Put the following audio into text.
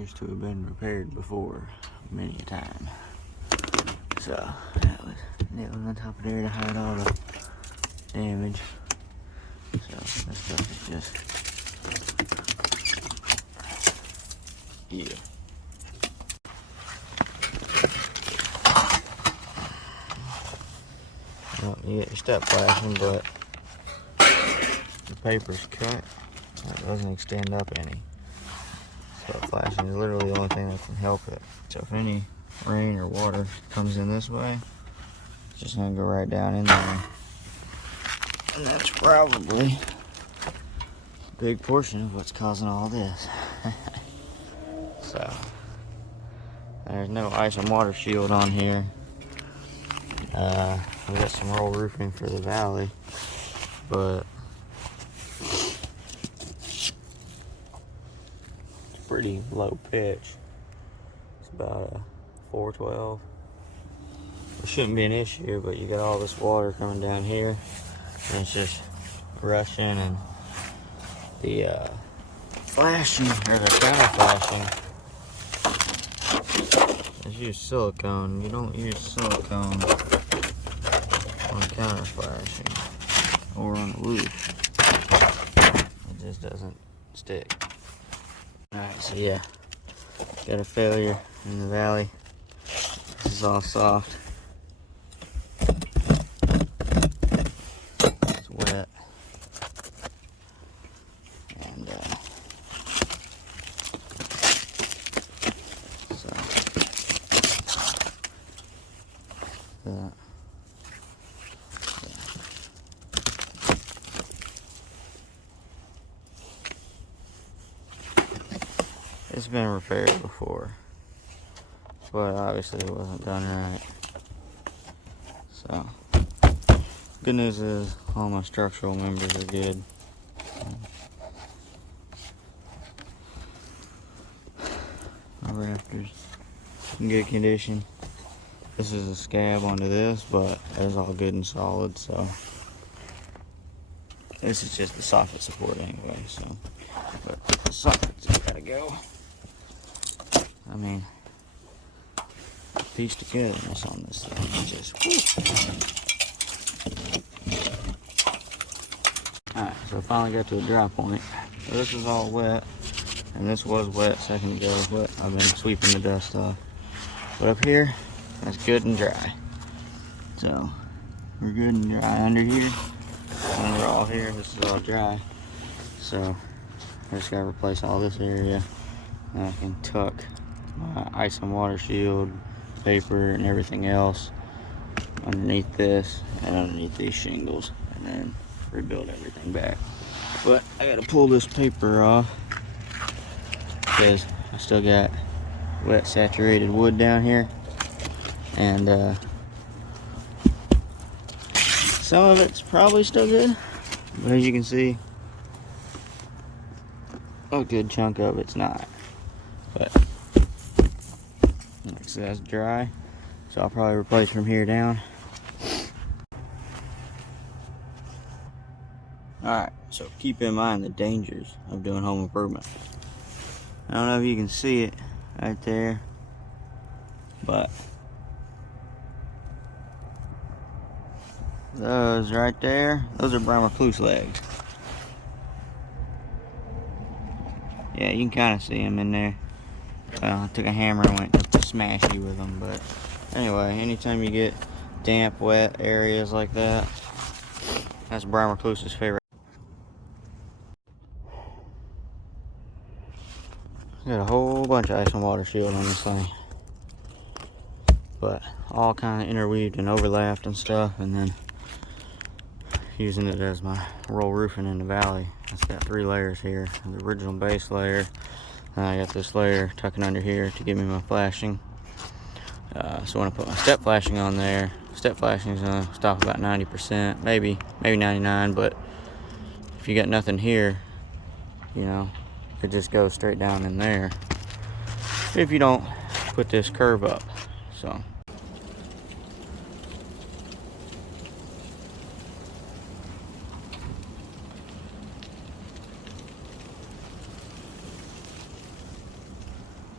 appears to have been repaired before many a time. So that was nailed on top of there to hide all the damage. So this stuff is just, yeah. Well, you get your step flashing, but the paper's cut. It doesn't extend up any. So flashing is literally the only thing that can help it. So if any rain or water comes in this way, it's just gonna go right down in there. And that's probably a big portion of what's causing all this. So there's no ice and water shield on here. We got some roll roofing for the valley, but it's pretty low pitch. It's about a 412. It shouldn't be an issue, but you got all this water coming down here, and it's just rushing, and the flashing, or the counter flashing, is use silicone. You don't use silicone on counter flashing or on the roof. It just doesn't stick. Alright, so yeah, got a failure in the valley. This is all soft. It's wet. And so that. It's been repaired before, but obviously it wasn't done right. So, good news is all my structural members are good. My rafters in good condition. This is a scab onto this, but it is all good and solid, so this is just the soffit support anyway, so, but the soffit's gotta go. I mean, piece togetherness on this thing is just, alright, so I finally got to a dry point. So this is all wet, and this was wet a second ago, but I've been sweeping the dust off. But up here, that's good and dry. So, we're good and dry under here. And we're all here, this is all dry. So, I just gotta replace all this area. And I can tuck my ice and water shield, paper, and everything else underneath this and underneath these shingles, and then rebuild everything back. But I gotta pull this paper off because I still got wet saturated wood down here, and some of it's probably still good, but as you can see, a good chunk of it's not. But like I said, that's dry, so I'll probably replace from here down. Alright, so keep in mind the dangers of doing home improvement. I don't know if you can see it right there, but those right there, those are Brahma-Plus legs. Yeah, you can kind of see them in there. Well, I took a hammer and went to smashy with them, but anyway, anytime you get damp, wet areas like that, that's Brahma-Plus's favorite. Got a whole bunch of ice and water shield on this thing, but all kind of interweaved and overlapped and stuff, and then using it as my roll roofing in the valley. It's got 3 layers here. The original base layer, and I got this layer tucking under here to give me my flashing. So when I put my step flashing on there, step flashing is gonna stop about 90%, maybe 99, but if you got nothing here, you know, it just goes straight down in there if you don't put this curve up. So